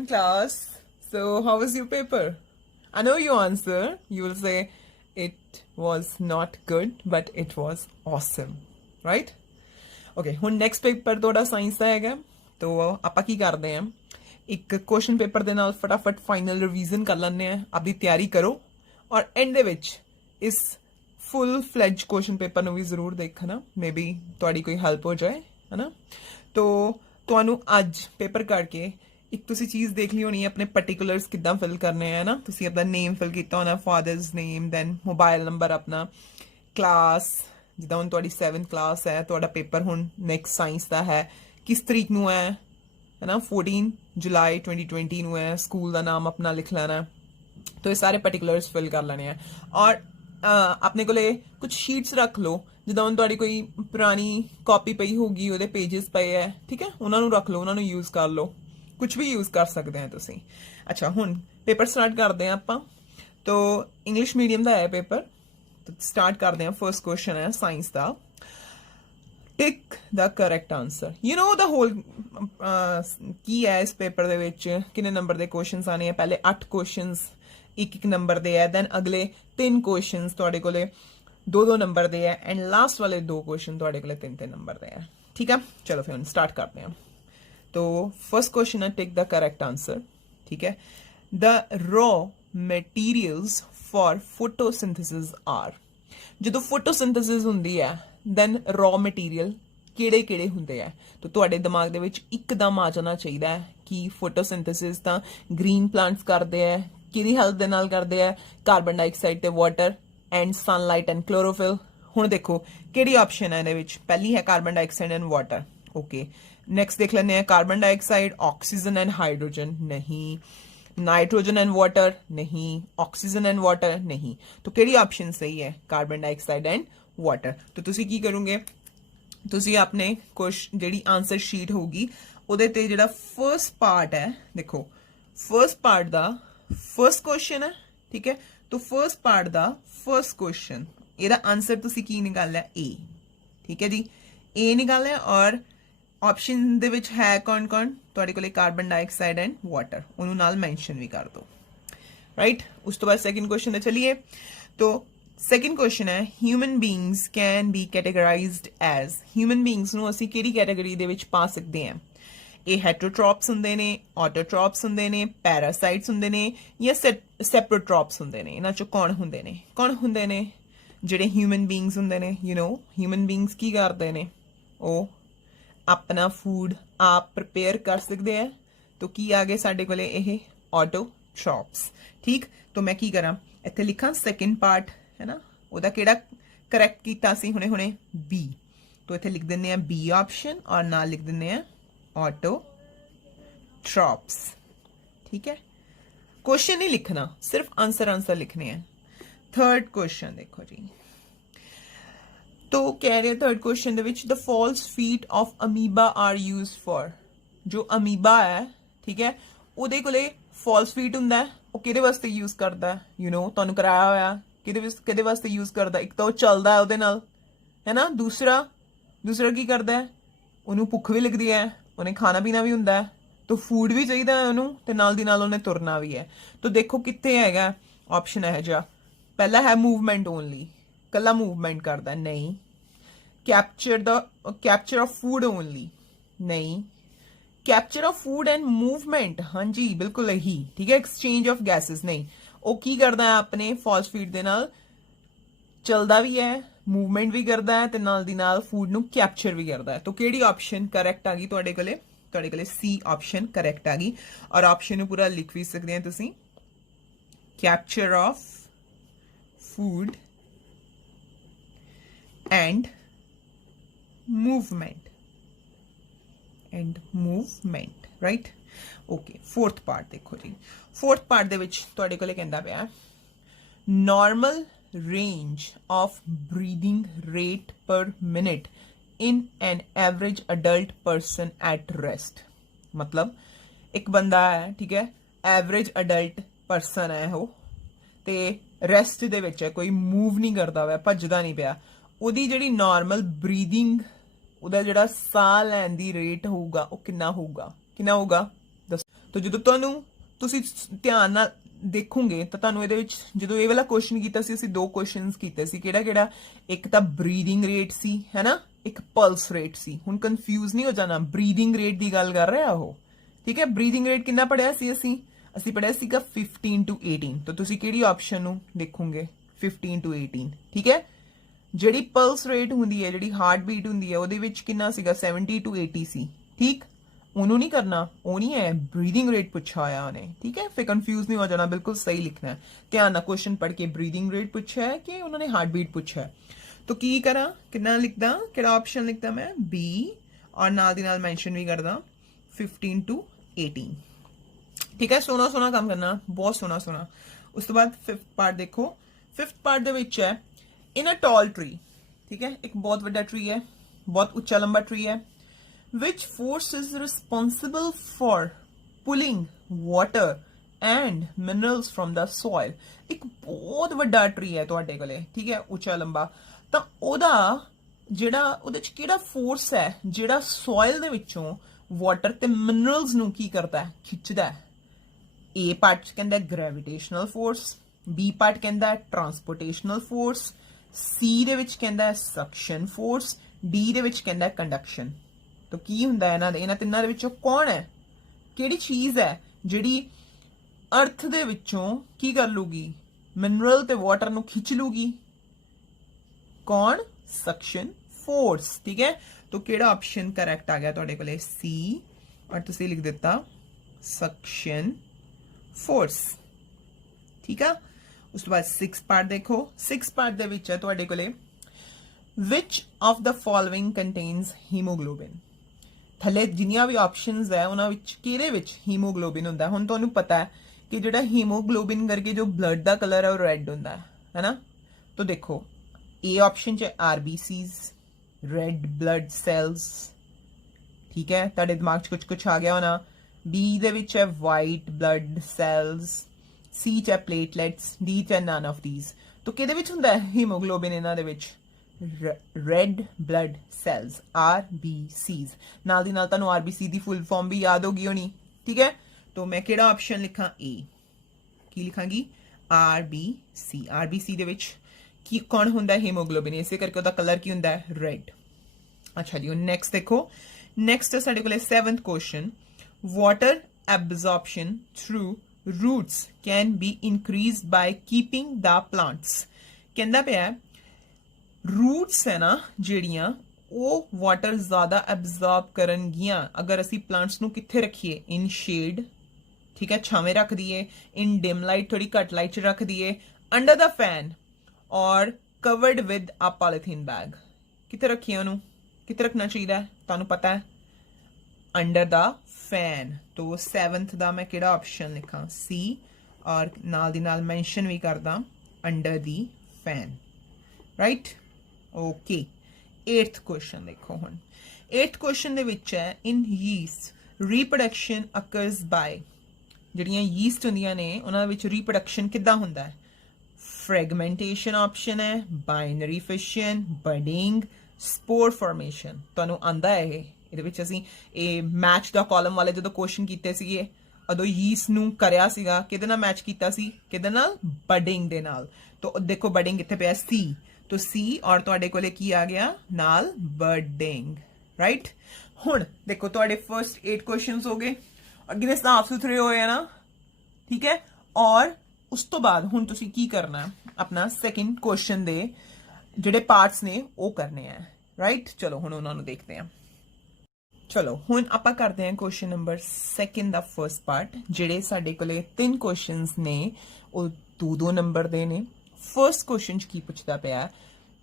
afternoon, class. So, how was your paper? I know you answer. You will say it was not good, but it was awesome, right? Okay, ਹੁਣ next paper ਤੁਹਾਡਾ science ਦਾ ਹੈਗਾ। ਤੋ ਆਪਾਂ ਕੀ ਕਰਦੇ ਹਾਂ, ਇੱਕ question paper ਦੇ ਨਾਲ ਫਟਾਫਟ ਫਾਈਨਲ ਰਿਵੀਜ਼ਨ ਕਰ ਲੈਂਦੇ ਆ। ਆਪਦੀ ਤਿਆਰੀ ਕਰੋ ਔਰ ਐਂਡ ਦੇ ਵਿੱਚ ਇਸ ਫੁੱਲ ਫਲੈਜ ਕੁਐਸਚਨ ਪੇਪਰ ਨੂੰ ਵੀ ਜ਼ਰੂਰ ਦੇਖਣਾ, ਮੇ ਬੀ ਤੁਹਾਡੀ ਕੋਈ ਹੈਲਪ ਹੋ ਜਾਏ, ਹੈ ਨਾ। ਤੋ ਤੁਹਾਨੂੰ ਅੱਜ ਪੇਪਰ ਕਰਕੇ ਇੱਕ ਤੁਸੀਂ ਚੀਜ਼ ਦੇਖ ਲਈ ਹੋਣੀ ਹੈ, ਆਪਣੇ ਪਾਰਟੀਕੂਲਰਸ ਕਿੱਦਾਂ ਫਿਲ ਕਰਨੇ ਹੈ ਨਾ। ਤੁਸੀਂ ਆਪਣਾ ਨੇਮ ਫਿਲ ਕੀਤਾ ਹੋਣਾ, ਫਾਦਰਸ ਨੇਮ, ਦੈਨ ਮੋਬਾਈਲ ਨੰਬਰ ਆਪਣਾ, ਕਲਾਸ, ਜਿੱਦਾਂ ਹੁਣ ਤੁਹਾਡੀ 7th ਕਲਾਸ ਹੈ, ਤੁਹਾਡਾ ਪੇਪਰ ਹੁਣ ਨੈਕਸਟ ਸਾਇੰਸ ਦਾ ਹੈ, ਕਿਸ ਤਰੀਕ ਨੂੰ ਹੈ ਨਾ, 14 ਜੁਲਾਈ 2020 ਨੂੰ ਹੈ। ਸਕੂਲ ਦਾ ਨਾਮ ਆਪਣਾ ਲਿਖ ਲੈਣਾ। ਤੋ ਇਹ ਸਾਰੇ ਪਾਰਟੀਕੂਲਰਸ ਫਿਲ ਕਰ ਲੈਣੇ ਆ। ਔਰ ਆਪਣੇ ਕੋਲੇ ਕੁਝ ਸ਼ੀਟਸ ਰੱਖ ਲਓ, ਜਿੱਦਾਂ ਹੁਣ ਤੁਹਾਡੀ ਕੋਈ ਪੁਰਾਣੀ ਕਾਪੀ ਪਈ ਹੋਊਗੀ, ਉਹਦੇ ਪੇਜਸ ਪਏ ਹੈ, ਠੀਕ ਹੈ, ਉਹਨਾਂ ਨੂੰ ਰੱਖ ਲਓ, ਉਹਨਾਂ ਨੂੰ ਯੂਜ਼ ਕਰ ਲਓ, ਕੁਝ ਵੀ ਯੂਜ਼ ਕਰ ਸਕਦੇ ਆ ਤੁਸੀਂ। ਅੱਛਾ, ਹੁਣ ਪੇਪਰ ਸਟਾਰਟ ਕਰਦੇ ਆ ਆਪਾਂ। ਤੋ ਇੰਗਲਿਸ਼ ਮੀਡੀਅਮ ਦਾ ਹੈ ਪੇਪਰ। ਸਟਾਰਟ ਕਰਦੇ ਆ। ਫਰਸਟ ਕੁਐਸਚਨ ਹੈ ਸਾਇੰਸ ਦਾ। ਟਿਕ ਦਾ correct answer. You know the whole ਕੀ ਹੈ ਇਸ ਪੇਪਰ ਦੇ ਵਿੱਚ, ਕਿੰਨੇ ਨੰਬਰ ਦੇ ਕੁਐਸਚਨਸ ਆਣੇ ਆ। ਪਹਿਲੇ 8 ਕੁਐਸਚਨਸ ਇੱਕ ਨੰਬਰ ਦੇ ਹੈ, ਦੈਨ ਅਗਲੇ 3 ਕੁਐਸਚਨਸ ਤੁਹਾਡੇ ਕੋਲੇ 2-2 ਨੰਬਰ ਦੇ ਹੈ, ਐਂਡ ਲਾਸਟ ਵਾਲੇ 2 ਕੁਐਸਚਨ ਤੁਹਾਡੇ ਕੋਲੇ 3-3 ਨੰਬਰ ਦੇ ਹੈ। ਠੀਕ ਆ, ਚਲੋ ਫਿਰ ਹੁਣ ਸਟਾਰਟ ਕਰਦੇ ਹਾਂ। तो फर्स्ट क्वेश्चन है टिक द करेक्ट आंसर। ठीक है, the raw materials for photosynthesis are. जो फोटोसिंथेसिस हुंदी है, दैन रॉ मटीरियल किहड़े किहड़े हुंदे है। तो तुहाडे दिमाग दे विच एकदम आ जाना चाहिए कि फोटोसिंथेसिस तां ग्रीन प्लांट्स करदे है, किहदी हेल्प दे नाल करदे है, कार्बन डाइऑक्साइड ते water and sunlight and chlorophyll. हुण देखो किहड़ी ऑप्शन है इहदे विच, पहली है carbon dioxide and water. Okay, next देख लेते हैं carbon dioxide, oxygen and hydrogen नहीं, नाइट्रोजन एंड वाटर नहीं, ऑक्सीजन एंड वाटर नहीं। तो केड़ी ऑप्शन सही है, कार्बन डाइऑक्साइड एंड वाटर। तो तुसी की करोगे, तुसी अपने क्वेश्चन जेडी आंसर शीट होगी उहदे ते जेड़ा फर्स्ट पार्ट है, देखो फर्स्ट पार्ट दा फर्स्ट क्वेश्चन है, ठीक है। तो फर्स्ट पार्ट दा फर्स्ट क्वेश्चन इहदा आंसर तुसी की निकालना, ए, ठीक है जी, ए निकालना। और ऑप्शन दे विच है कौन कौन, तुहाडे कोले कार्बन डाइऑक्साइड एंड वाटर, उन्होंने नाल मेंशन भी कर दो, राइट। उस तो बाद सेकंड क्वेश्चन पे चलिए। तो सेकंड क्वेश्चन है, human beings can be categorised as. Human beings नूं असीं किहड़ी कैटेगरी दे विच पा सकदे हां। ये हेटरोट्रॉप्स हुंदे ने, ऑटोट्रॉप्स हुंदे ने, पैरासाइट्स हुंदे ने, या सेप्रोट्रॉप्स हुंदे ने। इन्हां चों कौन हुंदे ने, कौन हुंदे ने जिहड़े ह्यूमन बीइंग्स हुंदे ने। यू नो ह्यूमन बीइंग्स की करदे ने, ओ अपना फूड आप प्रिपेयर कर सकते हैं। तो की आगे साडे कोले ये ऑटोट्रॉप्स। ठीक, तो मैं की करा इत्थे लिखा सेकंड पार्ट है ना, ओदा केड़ा करैक्ट कीता सी हुणे हुणे, बी। तो इत्थे लिख दिंदे हैं बी ऑप्शन और नाल लिख दिंदे हैं ऑटोट्रॉप्स। ठीक है, क्वेश्चन नहीं लिखना, सिर्फ आंसर लिखने हैं। थर्ड क्वेश्चन देखो जी। तो कह रहे थर्ड क्वेश्चन दे which the false feet of amoeba are used for. जो अमीबा है, ठीक है, ਉਹਦੇ ਕੋਲੇ फॉल्स फीट ਹੁੰਦਾ ਹੈ, ਉਹ ਕਿਹਦੇ ਵਾਸਤੇ ਯੂਜ਼ ਕਰਦਾ ਹੈ, ਯੂ نو ਤੁਹਾਨੂੰ ਕਰਾਇਆ ਹੋਇਆ ਕਿਹਦੇ ਵਾਸਤੇ ਯੂਜ਼ ਕਰਦਾ। ਇੱਕ ਤਾਂ ਉਹ ਚੱਲਦਾ ਹੈ ਉਹਦੇ ਨਾਲ, ਹੈ ਨਾ। ਦੂਸਰਾ ਕੀ ਕਰਦਾ ਹੈ, ਉਹਨੂੰ ਭੁੱਖ ਵੀ ਲੱਗਦੀ ਹੈ, ਉਹਨੇ ਖਾਣਾ ਪੀਣਾ ਵੀ ਹੁੰਦਾ ਹੈ, ਤਾਂ ਫੂਡ ਵੀ ਚਾਹੀਦਾ ਹੈ ਉਹਨੂੰ, ਤੇ ਨਾਲ ਦੀ ਨਾਲ ਉਹਨੇ ਤੁਰਨਾ ਵੀ ਹੈ। ਤਾਂ ਦੇਖੋ ਕਿੱਥੇ ਹੈਗਾ ਆਪਸ਼ਨ ਹੈ ਜਿਹਾ। ਪਹਿਲਾ ਹੈ मूवमेंट ओनली, कला मूवमेंट करता नहीं। कैप्चर ऑफ फूड ओनली नहीं। Capture of food and movement, हाँ जी बिल्कुल यही, ठीक है। एक्सचेंज ऑफ गैसेस नहीं, वो की करता है अपने फॉल्स फीड दे नाल चलदा भी है, मूवमेंट भी करता है, ते नाल दी नाल फूड नू कैप्चर भी करता है। तो केड़ी ऑप्शन करैक्ट आ गई तुहाडे कोले, सी ऑप्शन करैक्ट आ गई। और ऑप्शन नू पूरा लिख भी सकते हैं तुसीं, capture of food and movement, right? Okay, fourth part देखो जी। fourth part दे विच तुहाडे कोले कहंदा पिया normal range of breathing rate per minute in an average adult person at rest। मतलब एक बंदा है, ठीक है, एवरेज अडल्ट पर्सन है वो, ते रेस्ट दे विच है, कोई मूव नहीं करता हुआ, भजदा नहीं पिया। ਉਹਦੀ ਜਿਹੜੀ ਨਾਰਮਲ ਬਰੀदिंग, ਉਹਦਾ ਜਿਹੜਾ ਸਾਹ ਲੈਣ ਦੀ ਰੇਟ ਹੋਊਗਾ ਉਹ ਕਿੰਨਾ ਹੋਊਗਾ, ਦੱਸੋ। तो जो तुसी ध्यान नाल देखोगे तो तुहानूं इहदे विच जदों ये वाला क्वेश्चन कीता सी, असीं 2 क्वेश्चनस कीते सी, किहड़ा एक तां ब्रीदिंग रेट सी, है ना, एक पल्स रेट सी। हुण कन्फ्यूज नहीं हो जाना, ब्रीदिंग रेट की गल कर रहा वो, ठीक है। ब्रीदिंग रेट कितना पढ़िया सी असीं पढ़िया सीगा 15 to 18। तो तुसीं किहड़ी ऑप्शन नूं देखोगे 15 to 18, ठीक है। जिहड़ी पल्स रेट हुंदी है, जिहड़ी हार्ट बीट हुंदी है, उहदे विच कितना सीगा 70 to 80 सी, ठीक। ਉਹਨੂੰ नहीं करना, वो नहीं है, ब्रीदिंग रेट पूछा होया उन्हें, ठीक है। फिर कंफ्यूज नहीं हो जाना, बिल्कुल सही लिखना है। ध्यान ना क्वेश्चन पढ़ के ब्रीदिंग रेट पूछा है कि उन्होंने हार्ट बीट पूछा है। तो की करा, कितना लिखदा, किहड़ा ऑप्शन लिखदा मैं, बी, और नाल दी नाल मेंशन भी करदा 15 to 18, ठीक है। सोना सोना काम करना, बहुत सोना सोना। उस तो बाद 5th पार्ट देखो। 5th पार्ट दे विच है इन अ टॉल ट्री, ठीक है, एक बहुत बड़ा ट्री है, बहुत उच्चा लंबा ट्री है। Which force is responsible for pulling water and minerals from the soil? एक बहुत बड़ा ट्री है तुहाडे कोले, ठीक है, उच्चा लंबा। तां ओदा जेड़ा ओदे च किहड़ा फोर्स है जेड़ा सॉइल दे विचों वाटर ते मिनरल्स नूं की करदा है, खिचदा है। ए पार्ट कहंदा है ग्रेविटेशनल फोर्स, बी पार्ट कहंदा है ट्रांसपोर्टेशनल फोर्स, सी दे विच कहंदा है सक्शन फोर्स, डी दे विच कहंदा है कंडक्शन। तो की हुंदा है इन्हां तिन्नां दे विचों कौन है, किहड़ी चीज है जिहड़ी अर्थ दे विचों की कर लूगी, मिनरल ते वाटर नूं खिच लूगी, कौन, सक्शन फोर्स, ठीक है। तो किहड़ा ऑप्शन करैक्ट आ गया तुहाडे कोले, सी, और तुसीं लिख दिता सक्शन फोर्स, ठीक है। उस तो बाद 6 पार्ट देखो। 6 पार्ट दे विच है तुहाडे कोले which of the following contains haemoglobin. थले जिन्नियां भी ऑप्शंस है उन्हां विच किहदे विच हीमोग्लोबिन हुंदा है। हुण तुहानूं पता है कि जिहड़ा हीमोग्लोबिन करके जो ब्लड दा कलर है वो रेड हुंदा है ना। तो देखो ए ऑप्शन च आरबीसीज, रेड ब्लड सेल्स, ठीक है, तुहाडे दिमाग च कुछ कुछ आ गया होना। बी दे विच है वाइट ब्लड सेल्स, सी च है प्लेटलेट्स, डी च है नन ऑफ दीज। तो किहदे विच हुंदा है हीमोग्लोबिन, इन्हां दे विच रेड ब्लड सेल्स, RBCs। नाल दी नाल तुहानूं RBC दी फुल फॉर्म भी याद होगी होनी, ठीक है। तो मैं किहड़ा ऑप्शन लिखां, ए, की लिखांगी RBC। RBC दे विच की कौन हुंदा है, हीमोग्लोबिन, इसे करके उहदा कलर की हुंदा है, रेड। अच्छा जी, नेक्स्ट देखो। नेक्स्ट है साडे कोले 7th question, water absorption through roots can be increased by keeping the plants. कहंदा पिया रूट्स है ना ਜਿਹੜੀਆਂ ਉਹ वाटर ज्यादा एब्जॉर्ब करनगियां अगर असी प्लांट्स नू किथे रखिए, इन शेड, ठीक है, छावे रख दिए, इन डिम लाइट थोड़ी घट लाइट च रख दिए, अंडर द फैन और covered with a polythene bag. किथे रखिए उन्हों, किथे रखना चाहिए तुहानू पता है, अंडर द फैन। तो 7th दा मैं किहड़ा ऑप्शन लिखां, सी, और नाल दी नाल मेंशन भी करदा under the fan, right. Okay, 8th question देखो। हुण 8th क्वेश्चन दे विच है in yeast reproduction occurs by, जिहड़ियां यीस्ट हुंदियां ने उन्हां विच रीप्रोडक्शन किद्दां हुंदा है, फ्रैगमेंटेशन ऑप्शन है, binary fission, budding, spore formation. तुहानूं आंदा है ਇਹਦੇ ਵਿੱਚ ਅਸੀਂ ਇਹ ਮੈਚ ਦਾ ਕਾਲਮ ਵਾਲੇ ਜਦੋਂ ਕੁਐਸਚਨ ਕੀਤੇ ਸੀਗੇ ਉਦੋਂ ਯੀਸਟ ਨੂੰ ਕਰਿਆ ਸੀਗਾ, ਕਿਹਦੇ ਨਾਲ ਮੈਚ ਕੀਤਾ ਸੀ, ਕਿਹਦੇ ਨਾਲ, ਬਡਿੰਗ ਦੇ ਨਾਲ। तो देखो बडिंग कितने पे है, सी, तो सी और तुहाडे कोले की आ गया नाल बडिंग, राइट। हुण देखो तुहाडे फर्स्ट 8 क्वेश्चंस हो गए, अगे साफ सुथरे होए ना, ठीक है। और उस तो बाद हुण तुसी की करना, अपना सैकेंड क्वेश्चन दे जिहड़े पार्ट्स ने वो करने हैं, राइट। चलो हुण उन्हां नूं देखते हैं। चलो हुण आपां करते हैं क्वेश्चन नंबर 2 दा फर्स्ट पार्ट, जिहड़े साडे कोले 3 क्वेश्चंस ने वो 2-2 नंबर दे ने। फर्स्ट क्वेश्चन की पूछता पिया,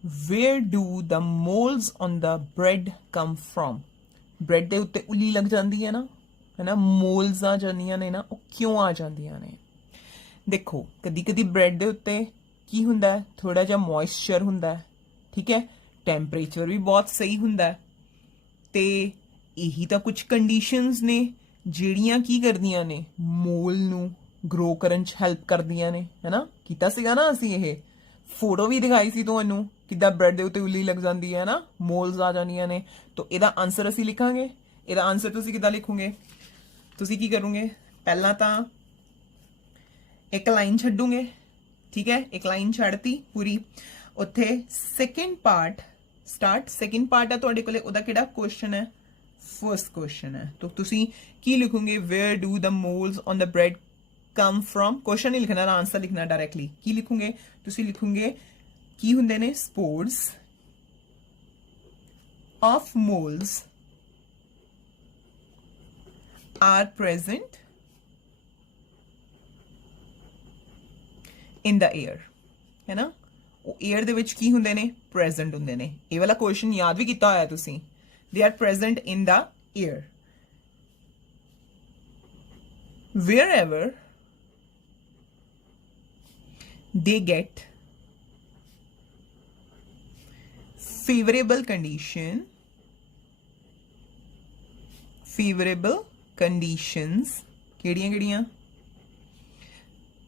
where do the moulds on the bread come from. Bread दे उत्ते उली लग जाती है ना, है ना, मोल्स आ जांदियां ने ना, वो क्यों आ जांदियां ने। देखो कदी कदी ब्रेड दे उत्ते की हुंदा है, थोड़ा जिहा मॉइस्चर हुंदा है, ठीक है, टैंपरेचर भी बहुत सही हुंदा है, ते यही तो कुछ कंडीशंस ने ਜਿਹੜੀਆਂ की करदियां ने मोल नू ग्रो करन च हेल्प करदियां ने, है ना। कीता सीगा ना असीं, ये फोटो भी दिखाई सी तुहानू किद्दां ब्रेड दे उत्ते उल्ली लग जांदी है ना, मोल्स आ जांदियां ने। तो इहदा आंसर असीं लिखांगे। इहदा आंसर तुसीं किद्दां लिखोगे, तुसीं की करोगे, पहला तो एक लाइन छड्डूंगे, ठीक है, एक लाइन छड्डती पूरी। उत्थे second part start, second part है तुहाडे कोले, ओहदा किहड़ा क्वेश्चन है, फर्स्ट क्वेश्चन है। तो तुसी की लिखोगे, where do the moulds on the bread come from. Question नहीं लिखना, आंसर लिखना डायरेक्टली। की लिखोगे, तुसी लिखोगे की हुंदे ने, spores of moulds are present in the air, है ना। एयर दे विच की हुंदे ने, प्रेजेंट हुंदे ने। ये वाला क्वेश्चन याद भी किया होया तुसी, they are present in the air wherever they get favorable conditions, केड़ियां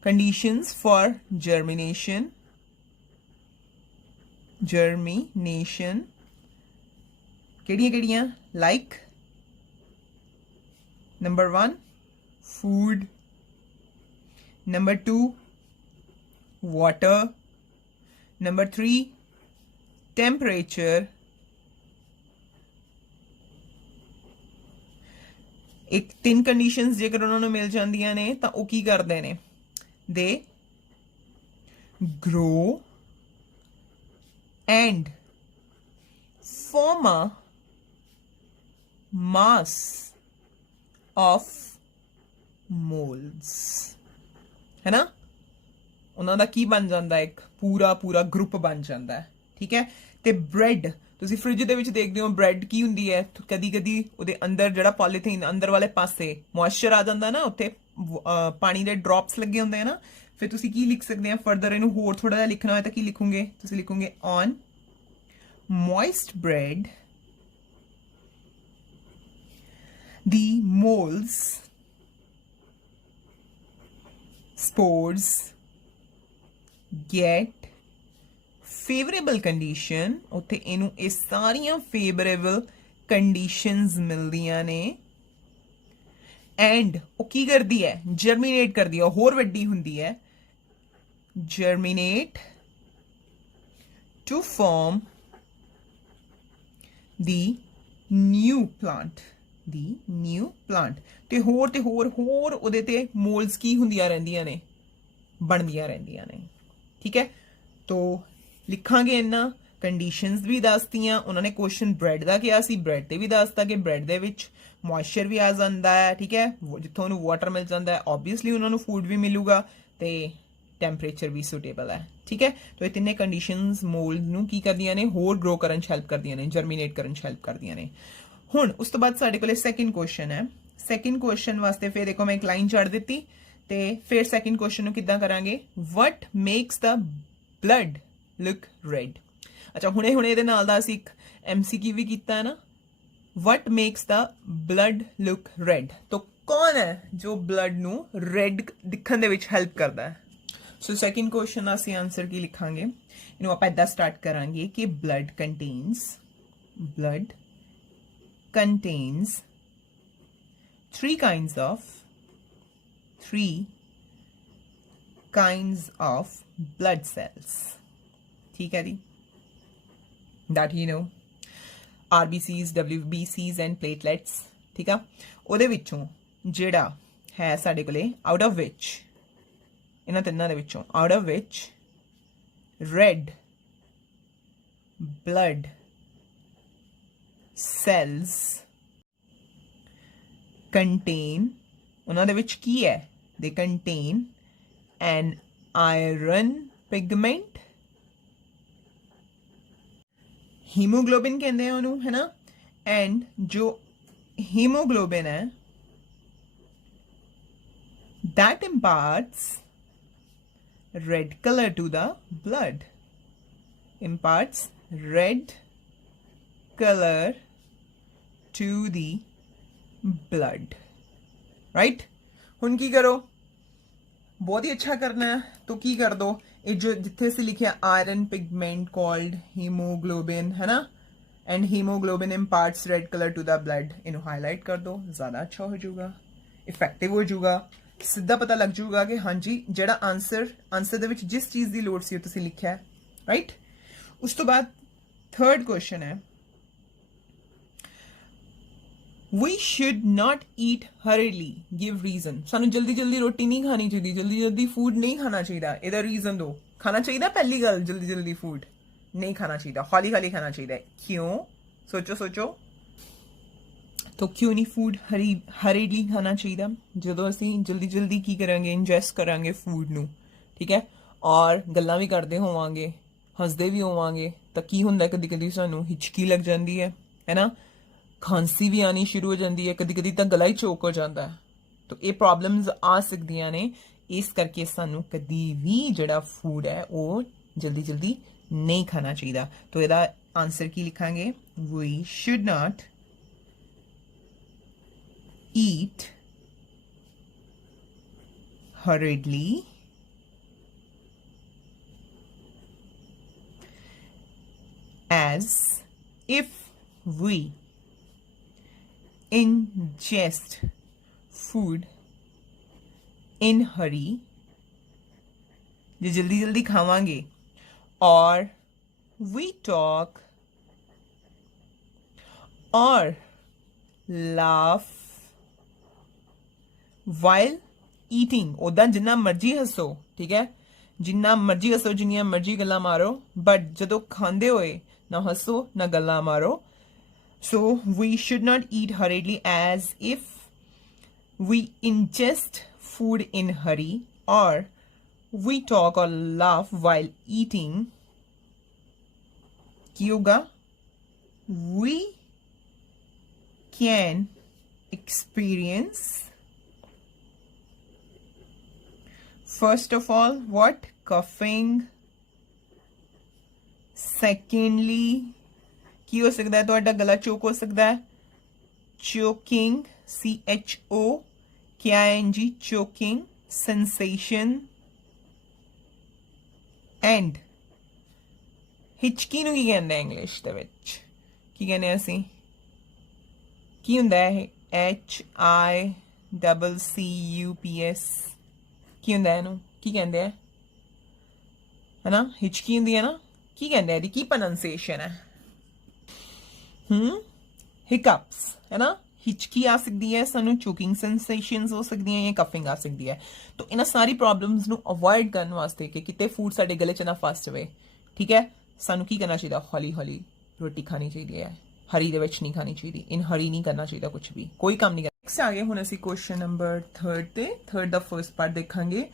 conditions for germination, केड़ियां like number 1 food, number 2 water, number 3 temperature, एक 3 कंडीशंस जेकर उन्होंने मिल जांदियां ने तां ओह की करदे ने, दे grow and form a mass of moles, है ना। ਉਹਨਾਂ ਦਾ ਕੀ ਬਣ ਜਾਂਦਾ, ਇੱਕ ਪੂਰਾ ਗਰੁੱਪ ਬਣ ਜਾਂਦਾ ਹੈ, ਠੀਕ ਹੈ। ਤੇ ਬ੍ਰੈਡ ਤੁਸੀਂ ਫ੍ਰਿਜ ਦੇ ਵਿੱਚ ਦੇਖਦੇ ਹੋ, ਬ੍ਰੈਡ ਕੀ ਹੁੰਦੀ ਹੈ, ਕਦੀ ਉਹਦੇ ਅੰਦਰ ਜਿਹੜਾ ਪੋਲੀਥੀਨ ਅੰਦਰ ਵਾਲੇ ਪਾਸੇ ਮੋਇਸਚਰ ਆ ਜਾਂਦਾ ਨਾ, ਉੱਥੇ ਪਾਣੀ ਦੇ ਡ੍ਰੌਪਸ ਲੱਗੇ ਹੁੰਦੇ ਆ ਨਾ। ਫਿਰ ਤੁਸੀਂ ਕੀ ਲਿਖ ਸਕਦੇ ਆ ਫਰਦਰ, ਇਹਨੂੰ ਹੋਰ ਥੋੜਾ ਜਿਹਾ ਲਿਖਣਾ ਹੋਇਆ ਤਾਂ ਕੀ ਲਿਖੋਗੇ, ਤੁਸੀਂ ਲਿਖੋਗੇ on moist bread the moles spores get favorable condition, ਉੱਥੇ ਇਹਨੂੰ ਇਹ ਸਾਰੀਆਂ favorable conditions ਮਿਲਦੀਆਂ ਨੇ, and ਉਹ ਕੀ ਕਰਦੀ ਹੈ, germinate ਕਰਦੀ ਹੈ, ਹੋਰ ਵੱਡੀ ਹੁੰਦੀ ਹੈ, germinate to form the new plant, ਤੇ ਹੋਰ ਉਹਦੇ ਤੇ ਮੋਲਸ ਕੀ ਹੁੰਦੀਆਂ ਰਹਿੰਦੀਆਂ ਨੇ, ਬਣਦੀਆਂ ਰਹਿੰਦੀਆਂ ਨੇ, ਠੀਕ ਹੈ। ਤੋ ਲਿਖਾਂਗੇ ਇਹਨਾਂ ਕੰਡੀਸ਼ਨਸ ਵੀ ਦੱਸਤੀਆਂ ਉਹਨਾਂ ਨੇ। ਕੁਐਸਚਨ ਬ੍ਰੈਡ ਦਾ ਕਿਹਾ ਸੀ, ਬ੍ਰੈਡ ਤੇ ਵੀ ਦੱਸਤਾ ਕਿ ਬ੍ਰੈਡ ਦੇ ਵਿੱਚ ਮੋਇਸਚਰ ਵੀ ਆ ਜਾਂਦਾ ਹੈ, ਠੀਕ ਹੈ, ਜਿੱਥੋਂ ਉਹਨੂੰ ਵਾਟਰ ਮਿਲ ਜਾਂਦਾ ਹੈ, ਓਬਵੀਅਸਲੀ ਉਹਨਾਂ ਨੂੰ ਫੂਡ ਵੀ ਮਿਲੂਗਾ ਤੇ ਟੈਂਪਰੇਚਰ ਵੀ ਸੁਟੇਬਲ ਹੈ, ਠੀਕ ਹੈ। ਤੋ ਇਹ ਤਿੰਨੇ ਕੰਡੀਸ਼ਨਸ ਮੋਲਡ ਨੂੰ ਕੀ ਕਰਦੀਆਂ ਨੇ, ਹੋਰ ਗਰੋ ਕਰਨ 'ਚ ਹੈਲਪ ਕਰਦੀਆਂ ਨੇ, ਜਰਮੀਨੇਟ ਕਰਨ 'ਚ ਹੈਲਪ ਕਰਦੀਆਂ ਨੇ। ਹੁਣ ਉਸ ਤੋਂ ਬਾਅਦ ਸਾਡੇ ਕੋਲੇ ਸੈਕਿੰਡ ਕੁਐਸਚਨ ਹੈ। ਸੈਕਿੰਡ ਕੁਐਸਚਨ ਵਾਸਤੇ ਫਿਰ ਦੇਖੋ ਮੈਂ ਇੱਕ ਲਾਈਨ ਛੱਡ ਦਿੱਤੀ ਤੇ ਫਿਰ ਸੈਕਿੰਡ ਕੁਐਸਚਨ ਨੂੰ ਕਿੱਦਾਂ ਕਰਾਂਗੇ, what makes the blood look red. ਅੱਛਾ ਹੁਣੇ ਇਹਦੇ ਨਾਲ ਦਾ ਅਸੀਂ ਇੱਕ MCQ ਵੀ ਕੀਤਾ ਹੈ ਨਾ, what makes the blood look red. ਤੋ ਕੌਣ ਹੈ ਜੋ ਬਲੱਡ ਨੂੰ ਰੈਡ ਦਿਖਣ ਦੇ ਵਿੱਚ ਹੈਲਪ ਕਰਦਾ ਹੈ। ਸੋ ਸੈਕਿੰਡ ਕੁਐਸਚਨ ਦਾ ਅਸੀਂ ਆਨਸਰ ਕੀ ਲਿਖਾਂਗੇ, ਇਹਨੂੰ ਆਪਾਂ ਇੱਦਾਂ ਸਟਾਰਟ ਕਰਾਂਗੇ ਕਿ blood contains three kinds of blood cells, ठीक है जी, that you know, RBCs, WBCs and platelets, ठीक है। ਉਹਦੇ ਵਿੱਚੋਂ ਜਿਹੜਾ ਹੈ ਸਾਡੇ ਕੋਲੇ out of which ਇਹਨਾਂ ਤਿੰਨਾਂ ਦੇ ਵਿੱਚੋਂ out of which red blood cells contain, ਉਹਨਾਂ ਦੇ ਵਿੱਚ ਕੀ ਹੈ, they contain an iron pigment, ਹੀਮੋਗਲੋबिन ਕਹਿੰਦੇ ਆ ਉਹਨੂੰ, ਹੈ ਨਾ। ਐਂਡ ਜੋ ਹੀਮੋਗਲੋबिन ਹੈ that imparts red color to the blood, imparts red color to the blood, right। ਹੁਣ ਕੀ ਕਰੋ, ਬਹੁਤ ਹੀ ਅੱਛਾ ਕਰਨਾ ਹੈ, तो ਕੀ ਕਰ ਦੋ, ਇਹ ਜੋ ਜਿੱਥੇ ਅਸੀਂ ਲਿਖਿਆ ਆਇਰਨ ਪਿਗਮੈਂਟ ਕਾਲਡ ਹੀਮੋਗਲੋबिन, ਹੈ ਨਾ, and haemoglobin imparts red color to the blood, ਇਹਨੂੰ ਹਾਈਲਾਈਟ ਕਰ ਦੋ, ਜ਼ਿਆਦਾ ਅੱਛਾ ਹੋ ਜਾਊਗਾ। ਇਫੈਕਟਿਵ ਹੋ ਜਾਊਗਾ, ਸਿੱਧਾ ਪਤਾ ਲੱਗ ਜਾਊਗਾ ਕਿ ਹਾਂਜੀ ਜਿਹੜਾ ਆਨਸਰ ਦੇ ਵਿੱਚ ਜਿਸ ਚੀਜ਼ ਦੀ ਲੋੜ ਸੀ ਉਹ ਤੁਸੀਂ ਲਿਖਿਆ, ਰਾਈਟ। ਉਸ ਤੋਂ ਬਾਅਦ ਥਰਡ ਕੁਐਸਚਨ ਹੈ, we should not eat hurriedly, give reason। ਸਾਨੂੰ ਜਲਦੀ ਜਲਦੀ ਰੋਟੀ ਨਹੀਂ ਖਾਣੀ ਚਾਹੀਦੀ, ਜਲਦੀ ਜਲਦੀ ਫੂਡ ਨਹੀਂ ਖਾਣਾ ਚਾਹੀਦਾ, ਇਹਦਾ ਰੀਜ਼ਨ ਦੋ। ਖਾਣਾ ਚਾਹੀਦਾ, ਪਹਿਲੀ ਗੱਲ ਜਲਦੀ ਜਲਦੀ ਫੂਡ ਨਹੀਂ ਖਾਣਾ ਚਾਹੀਦਾ, ਹੌਲੀ ਹੌਲੀ ਖਾਣਾ ਚਾਹੀਦਾ। ਕਿਉਂ? ਸੋਚੋ ਤਾਂ ਕਿਉਂ ਨਹੀਂ ਫੂਡ ਹਰੀਡਲੀ ਖਾਣਾ ਚਾਹੀਦਾ? ਜਦੋਂ ਅਸੀਂ ਜਲਦੀ ਜਲਦੀ ਕੀ ਕਰਾਂਗੇ, ਇੰਜੈਸਟ ਕਰਾਂਗੇ ਫੂਡ ਨੂੰ, ਠੀਕ ਹੈ, ਔਰ ਗੱਲਾਂ ਵੀ ਕਰਦੇ ਹੋਵਾਂਗੇ, ਹੱਸਦੇ ਵੀ ਹੋਵਾਂਗੇ, ਤਾਂ ਕੀ ਹੁੰਦਾ ਕਦੀ ਕਦੀ ਸਾਨੂੰ ਹਿਚਕੀ ਲੱਗ ਜਾਂਦੀ ਹੈ ਨਾ, ਖਾਂਸੀ ਵੀ ਆਣੀ ਸ਼ੁਰੂ ਹੋ ਜਾਂਦੀ ਹੈ, ਕਦੀ ਕਦੀ ਤਾਂ ਗਲਾ ਹੀ ਚੋਕ ਹੋ ਜਾਂਦਾ ਹੈ। ਤਾਂ ਇਹ ਪ੍ਰੋਬਲਮਸ ਆ ਸਕਦੀਆਂ ਨੇ, ਇਸ ਕਰਕੇ ਸਾਨੂੰ ਕਦੀ ਵੀ ਜਿਹੜਾ ਫੂਡ ਹੈ ਉਹ ਜਲਦੀ ਜਲਦੀ ਨਹੀਂ ਖਾਣਾ ਚਾਹੀਦਾ। ਤਾਂ ਇਹਦਾ ਆਨਸਰ ਕੀ ਲਿਖਾਂਗੇ? we should not eat hurriedly as if we ingest food in hurry, जो जल्दी जल्दी खावांगे, और we talk or laugh while eating। उदा जिन्ना मर्जी हसो, ठीक है, जिन्ना मर्जी हसो, जिन्नियां मर्जी गल्लां मारो, बट जदों खांदे होए ना हसो ना गल्लां मारो। So we should not eat hurriedly as if we ingest food in hurry, or we talk or laugh while eating। ਕੀ ਹੋਗਾ? We can experience, first of all, what? Coughing। Secondly, ਕੀ ਹੋ ਸਕਦਾ ਹੈ? ਤੁਹਾਡਾ ਗਲਾ ਚੋਕ ਹੋ ਸਕਦਾ ਹੈ, choking, CHOKING, choking sensation। and ਹਿਚਕੀ ਨੂੰ ਕੀ ਕਹਿੰਦੇ ਇੰਗਲਿਸ਼ ਦੇ ਵਿੱਚ? ਕੀ ਕਹਿੰਦੇ ਅਸੀਂ? ਕੀ ਹੁੰਦਾ ਹੈ HICCUPS? ਕੀ ਹੁੰਦਾ ਇਹਨੂੰ? ਕੀ ਕਹਿੰਦੇ ਆ? ਹੈ ਨਾ, ਹਿਚਕੀ ਹੁੰਦੀ ਹੈ ਨਾ, ਕੀ ਕਹਿੰਦੇ ਇਹਦੀ? ਕੀ ਪ੍ਰੋਨਾਂਸੀਏਸ਼ਨ ਹੈ? ਹਿਕਅਪਸ, ਹੈ ਨਾ, ਹਿਚਕੀ ਆ ਸਕਦੀ ਹੈ ਸਾਨੂੰ, ਚੋਕਿੰਗ ਸੈਂਸੇਸ਼ਨਸ ਹੋ ਸਕਦੀਆਂ ਜਾਂ ਕਫਿੰਗ ਆ ਸਕਦੀ ਹੈ। ਤਾਂ ਇਹਨਾਂ ਸਾਰੀ ਪ੍ਰੋਬਲਮਸ ਨੂੰ ਅਵੋਇਡ ਕਰਨ ਵਾਸਤੇ ਕਿ ਕਿਤੇ ਫੂਡ ਸਾਡੇ ਗਲੇ 'ਚ ਨਾ ਫਸ ਜਾਵੇ, ਠੀਕ ਹੈ, ਸਾਨੂੰ ਕੀ ਕਰਨਾ ਚਾਹੀਦਾ? ਹੌਲੀ ਹੌਲੀ ਰੋਟੀ ਖਾਣੀ ਚਾਹੀਦੀ ਹੈ, ਹਰੀ ਦੇ ਵਿੱਚ ਨਹੀਂ ਖਾਣੀ ਚਾਹੀਦੀ, ਇਨ ਹਰੀ ਨਹੀਂ ਕਰਨਾ ਚਾਹੀਦਾ ਕੁਝ ਵੀ, ਕੋਈ ਕੰਮ ਨਹੀਂ ਕਰਨਾ। ਨੈਕਸਟ ਆ ਗਏ ਹੁਣ ਅਸੀਂ ਕੁਐਸਚਨ ਨੰਬਰ 3 ਤੇ। 3 ਦਾ ਫਰਸਟ ਪਾਰਟ ਦੇਖਾਂਗੇ।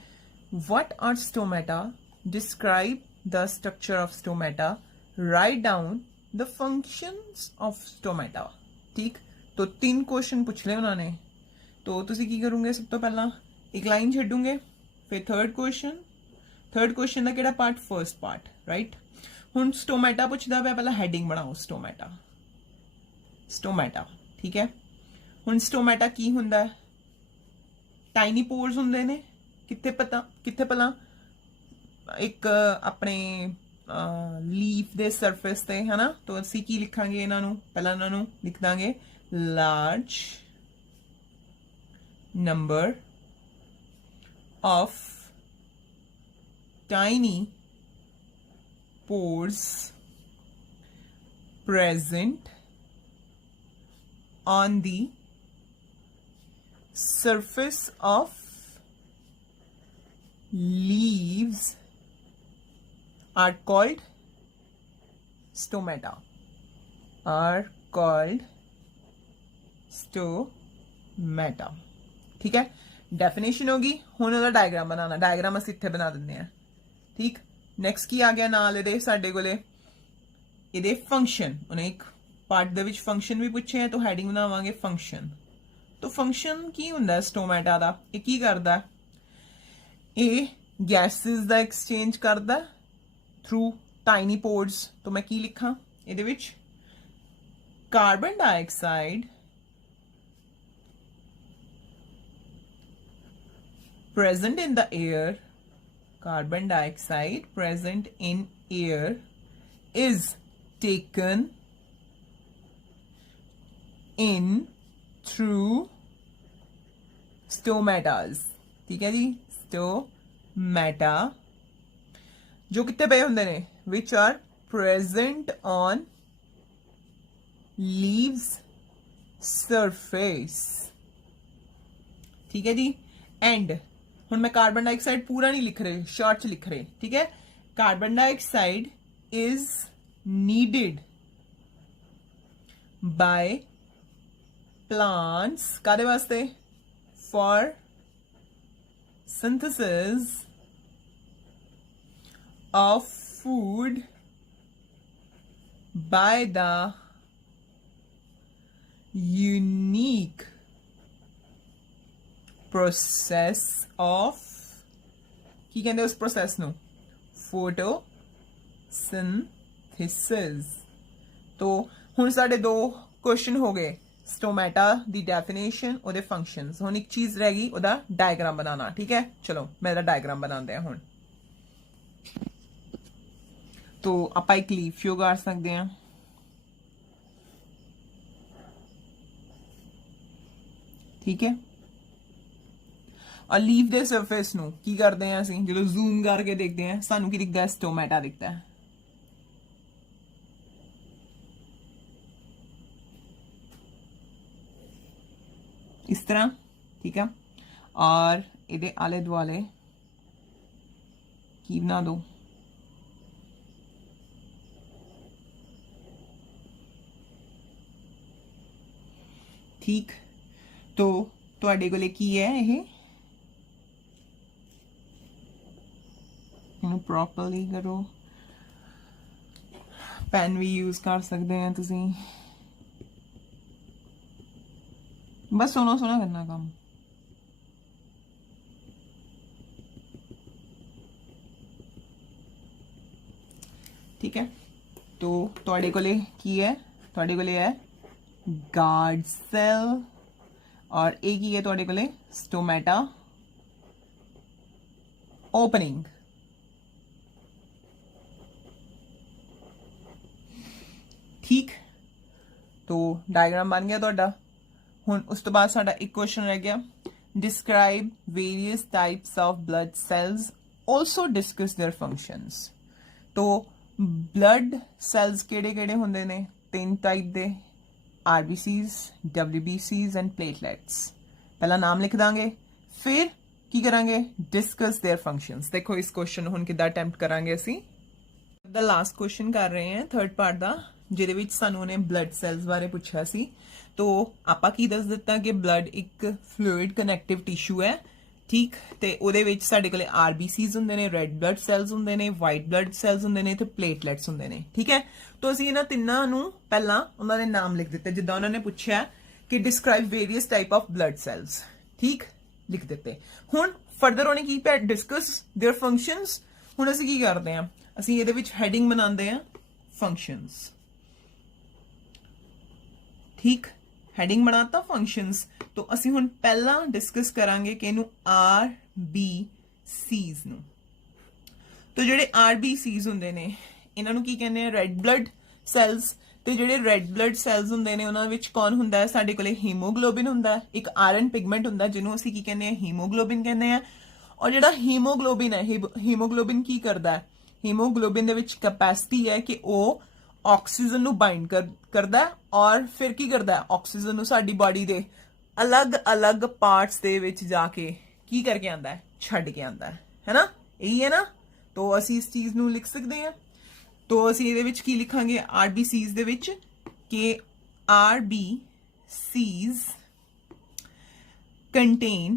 what are stomata? describe the structure of stomata, write down the functions of stomata। ठीक, तो 3 क्वेश्चन पूछ ले उन्होंने, तो तुसी की करोगे? सब तो पहला एक लाइन छड्डोगे, फिर थर्ड क्वेश्चन का केड़ा पार्ट? First part, right. हुण स्टोमेटा पुछदा पिया, पहला हैडिंग बनाओ स्टोमेटा, ठीक है। हुण स्टोमेटा की हुंदा है? टाइनी पोर्स हुंदे ने, कित्थे भला? एक अपने लीफ दे सरफेस ते, है ना। तो असी की लिखांगे इन्हां नूं? पहला इन्हां नूं लिख Dange large number of tiny pores present on the surface of leaves are called stomata, ठीक है। डेफिनेशन होगी। हुण इहदा डायग्राम बनाना, डायग्राम असीं इत्थे बना दिंदे हां, ठीक। नैक्सट की आ गया नाल इहदे साडे कोले इहदे फंक्शन। उन्हें एक पार्ट दे विच फंक्शन भी पूछे हैं, तो हैडिंग बनावांगे फंक्शन। तो फंक्शन की हुंदा है स्टोमेटा दा? ये की करदा है? ये गैसेस दा एक्सचेंज करदा थ्रू टाइनी पोर्स। तो मैं की लिखां इहदे विच? Carbon dioxide present in the air, carbon dioxide present in air is taken in through stomatas, ठीक है जी, स्टोमेटा जो कितने पे होंगे ने, which are present on leaves surface, ठीक है जी। एंड हुण मैं कार्बन डाइऑक्साइड पूरा नहीं लिख रहे, शॉर्ट च लिख रहे, ठीक है। Carbon dioxide is needed by plants कादे वास्ते, for synthesis of food by the unique process of ਕੀ ਕਹਿੰਦੇ ਉਸ ਪ੍ਰੋਸੈਸ ਨੂੰ, photosynthesis। तो ਹੁਣ ਸਾਡੇ ਦੋ ਕੁਐਸਚਨ ਹੋ ਗਏ, स्टोमेटा दी डेफिनेशन, ਉਹਦੇ फंक्शंस। ਹੁਣ ਇੱਕ ਚੀਜ਼ ਰਹਿ ਗਈ, ਉਹਦਾ ਡਾਇਗਰਾਮ ਬਣਾਉਣਾ, ठीक है। चलो मैं ਇਹਦਾ ਡਾਇਗਰਾਮ ਬਣਾਉਂਦੇ ਹਾਂ ਹੁਣ। तो ਆਪਾਂ ਇੱਕ ਲੀਫ ਸ਼ੋ ਕਰ ਸਕਦੇ ਹਾਂ, ठीक है। और ਲੀਫ ਦੇ ਸਰਫੇਸ ਨੂੰ ਕੀ ਕਰਦੇ ਹਾਂ ਅਸੀਂ, ਜਦੋਂ ਜ਼ੂਮ ਕਰਕੇ ਦੇਖਦੇ ਹਾਂ ਸਾਨੂੰ ਕੀ ਦਿਖਦਾ ਹੈ, ਸਟੋਮੈਟਾ ਦਿਖਦਾ ਹੈ। इस तरह, ठीक है। और ये आले दुआले की बना दो, ठीक। तो तुहाडे कोले की है ये, प्रॉपरली करो, पेन भी यूज कर सकते हैं तुसी, बस सोना सोना करना काम, ठीक है। तो तुहाडे कोले की है, तुहाडे कोले है गार्ड सेल, और एक ही है तुहाडे कोले स्टोमेटा ओपनिंग, ठीक। तो डायग्राम बन गया तुहाडा। ਹੁਣ ਉਸ ਤੋਂ ਬਾਅਦ ਸਾਡਾ ਇੱਕ ਕੁਐਸਚਨ ਰਹਿ ਗਿਆ, describe various types of blood cells, also discuss their functions. ਤੋ ਬਲੱਡ ਸੈਲਸ ਕਿਹੜੇ ਕਿਹੜੇ ਹੁੰਦੇ ਨੇ, 3 ਟਾਈਪ ਦੇ, RBCs, WBCs ਐਂਡ ਪਲੇਟਲੈਟਸ। ਪਹਿਲਾਂ ਨਾਮ ਲਿਖ ਦਾਂਗੇ, ਫਿਰ ਕੀ ਕਰਾਂਗੇ, ਡਿਸਕਸ देयर ਫੰਕਸ਼ਨਸ। ਦੇਖੋ ਇਸ ਕੁਐਸਚਨ ਨੂੰ ਹੁਣ ਕਿੱਦਾਂ ਅਟੈਂਪਟ ਕਰਾਂਗੇ ਅਸੀਂ। ਦਾ ਲਾਸਟ ਕੁਐਸਚਨ ਕਰ ਰਹੇ ਹਾਂ ਥਰਡ ਪਾਰਟ ਦਾ, ਜਿਹਦੇ ਵਿੱਚ ਸਾਨੂੰ ਉਹਨੇ ਬਲੱਡ ਸੈਲਸ ਬਾਰੇ ਪੁੱਛਿਆ ਸੀ। तो ਆਪਾਂ ਕੀ ਦੱਸ ਦਿੱਤਾ ਕਿ ਬਲੱਡ ਇੱਕ ਫਲੂਇਡ ਕਨੈਕਟਿਵ ਟਿਸ਼ੂ ਹੈ, ਠੀਕ। ਤੇ ਉਹਦੇ ਵਿੱਚ ਸਾਡੇ ਕੋਲੇ RBCs ਹੁੰਦੇ ਨੇ, ਰੈੱਡ ਬਲੱਡ ਸੈਲਸ ਹੁੰਦੇ ਨੇ, ਵਾਈਟ ਬਲੱਡ ਸੈਲਸ ਹੁੰਦੇ ਨੇ, ਤੇ ਪਲੇਟਲੈਟਸ ਹੁੰਦੇ ਨੇ, ਠੀਕ ਹੈ। ਤਾਂ ਅਸੀਂ ਇਹਨਾਂ ਤਿੰਨਾਂ ਨੂੰ ਪਹਿਲਾਂ ਉਹਨਾਂ ਦੇ ਨਾਮ ਲਿਖ ਦਿੱਤੇ, ਜਿੱਦਾਂ ਉਹਨਾਂ ਨੇ ਪੁੱਛਿਆ ਕਿ describe various type of blood cells, ਠੀਕ, ਲਿਖ ਦਿੱਤੇ। ਹੁਣ ਫਰਦਰ ਉਹਨੇ ਕੀ ਪਿਆ, ਡਿਸਕਸ देयर ਫੰਕਸ਼ਨਸ। ਹੁਣ ਅਸੀਂ ਕੀ ਕਰਦੇ ਹਾਂ, ਅਸੀਂ ਇਹਦੇ ਵਿੱਚ ਹੈਡਿੰਗ ਬਣਾਉਂਦੇ ਹਾਂ फंक्शंस, ठीक। ਹੈਡਿੰਗ ਬਣਾਤਾ ਫੰਕਸ਼ਨਸ। तो ਅਸੀਂ ਹੁਣ ਪਹਿਲਾਂ ਡਿਸਕਸ ਕਰਾਂਗੇ ਕਿ ਇਹਨੂੰ RBCs ਨੂੰ। तो ਜਿਹੜੇ RBCs ਹੁੰਦੇ ਨੇ ਇਹਨਾਂ ਨੂੰ ਕੀ ਕਹਿੰਦੇ ਆ, ਰੈੱਡ ਬਲੱਡ ਸੈਲਸ। ਤੇ ਜਿਹੜੇ ਰੈੱਡ ਬਲੱਡ ਸੈਲਸ ਹੁੰਦੇ ਨੇ ਉਹਨਾਂ ਵਿੱਚ ਕੌਣ ਹੁੰਦਾ ਹੈ, ਸਾਡੇ ਕੋਲੇ ਹੀਮੋਗਲੋਬਿਨ ਹੁੰਦਾ ਹੈ, ਇੱਕ ਆਇਰਨ ਪਿਗਮੈਂਟ ਹੁੰਦਾ ਜਿਹਨੂੰ ਅਸੀਂ ਕੀ ਕਹਿੰਦੇ ਆ, ਹੀਮੋਗਲੋਬਿਨ ਕਹਿੰਦੇ ਆ। ਔਰ ਜਿਹੜਾ ਹੀਮੋਗਲੋਬਿਨ ਹੈ, ਹੀਮੋਗਲੋਬਿਨ ਕੀ ਕਰਦਾ ਹੈ, ਹੀਮੋਗਲੋਬਿਨ ਦੇ ਵਿੱਚ ਕੈਪੈਸਿਟੀ ਹੈ ਕਿ ਉਹ ਆਕਸੀਜਨ ਨੂੰ ਬਾਈਂਡ ਕਰਦਾ ਹੈ, ਔਰ ਫਿਰ ਕੀ ਕਰਦਾ ਹੈ, ਆਕਸੀਜਨ ਨੂੰ ਸਾਡੀ ਬਾਡੀ ਦੇ ਅਲੱਗ-ਅਲੱਗ ਪਾਰਟਸ ਦੇ ਵਿੱਚ ਜਾ ਕੇ ਕੀ ਕਰਕੇ ਆਂਦਾ ਹੈ, ਛੱਡ ਕੇ ਆਂਦਾ ਹੈ ਨਾ। ਇਹੀ ਹੈ ਨਾ। तो ਅਸੀਂ ਇਸ ਚੀਜ਼ ਨੂੰ ਲਿਖ ਸਕਦੇ ਹਾਂ। तो ਅਸੀਂ ਇਹਦੇ ਵਿੱਚ ਕੀ ਲਿਖਾਂਗੇ, RBCs ਦੇ ਵਿੱਚ ਕਿ RBCs contain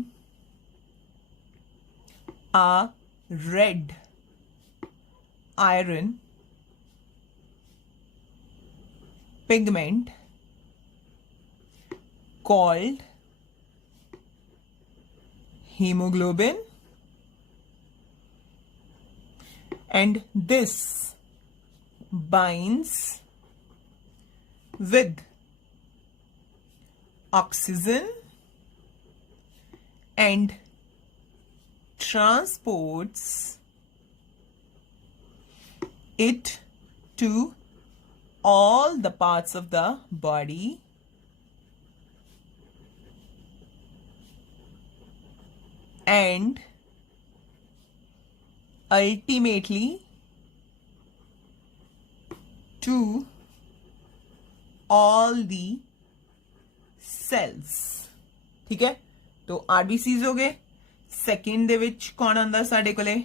a red iron pigment called hemoglobin, and this binds with oxygen and transports it to all the parts of the body and ultimately to all the cells. ठीक है, तो RBCs हो गए. Second दे विच कौन आंदा साडे कोले?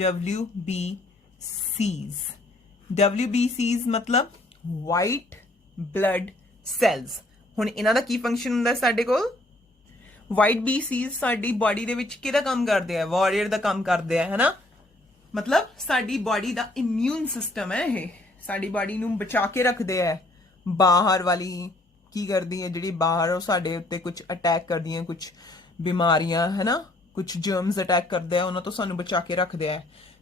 WBCs. WBCs मतलब वाइट ब्लड सैल्स. हुण इन्हां दा की फंक्शन हुंदा साडे कोल? वाइट BCs साडी बॉडी दे विच किहदा काम करदे आ? वॉरियर दा काम करदे आ, है ना. मतलब साडी बॉडी दा इम्यून सिस्टम है, ये साडी बॉडी नूं बचा के रखदे आ. बाहर वाली की करदी है, जिहड़ी बाहर ओ साडे उत्ते कुछ अटैक करदियां, कुछ बीमारियां, है ना, कुछ जर्म्स अटैक करदे आ, उन्हां तो सानू बचा के रखदे आ.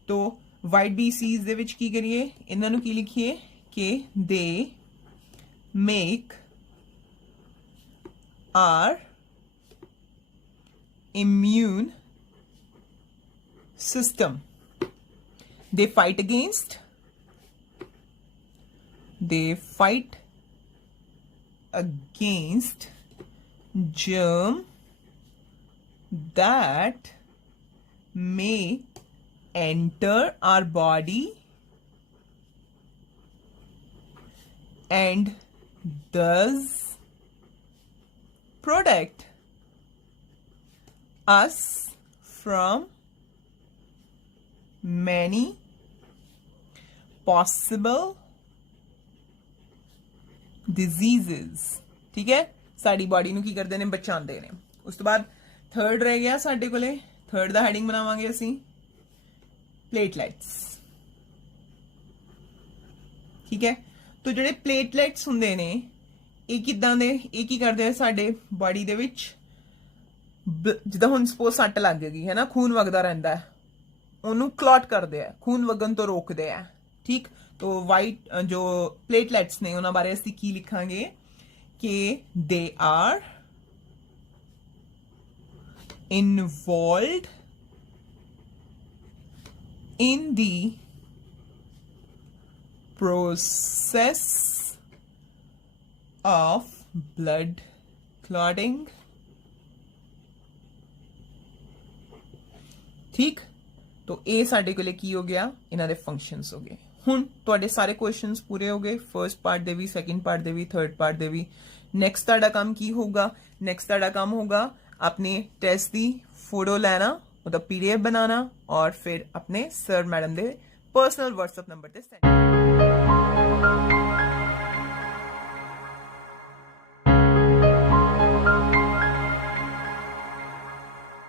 तो वाइट BCs दे विच की करिए, इन्हां नूं की लिखिए कि they make our immune system. They fight against germ that may enter our body and thus protect us from many possible diseases. ठीक है, साड़ी बॉडी नूं की करदे ने? बचांदे ने. उस तो बाद थर्ड रह गया साडे कोले. थर्ड दा हेडिंग बनावांगे असीं प्लेटलेट्स. ठीक है, तो ਜਿਹੜੇ प्लेटलेट्स ਹੁੰਦੇ ਨੇ ਇਹ ਕਿਦਾਂ ਦੇ? ਇਹ ਕੀ ਕਰਦੇ ਆ ਸਾਡੇ ਬੋਡੀ ਦੇ ਵਿੱਚ? ਜਿੱਦਾਂ ਹੁਣ ਸਪੋਜ਼ ਸੱਟ ਲੱਗ ਗਈ ਹੈ ਨਾ, ਖੂਨ ਵਗਦਾ ਰਹਿੰਦਾ ਹੈ, ਉਹਨੂੰ ਕਲॉट ਕਰਦੇ ਆ, ਖੂਨ ਵਗਣ ਤੋਂ ਰੋਕਦੇ ਆ. ਠੀਕ, तो वाइट जो प्लेटलेट्स ने उन्हां बारे असीं की लिखांगे कि they are involved in the process of blood clotting. ठीक, तो ये साडे कोले की हो गया? इन्हां दे फंक्शंस हो गए. हुण तुहाडे सारे क्वेश्चंस पूरे हो गए, फर्स्ट पार्ट दे भी, सेकंड पार्ट दे भी, थर्ड पार्ट दे भी. नैक्सट तुहाडा काम की होगा? नैक्सट तुहाडा काम होगा अपने टेस्ट दी फोटो लेना, मतलब PDF बनाना और फिर अपने सर मैडम दे पर्सनल व्हाट्सएप नंबर ते सेंड.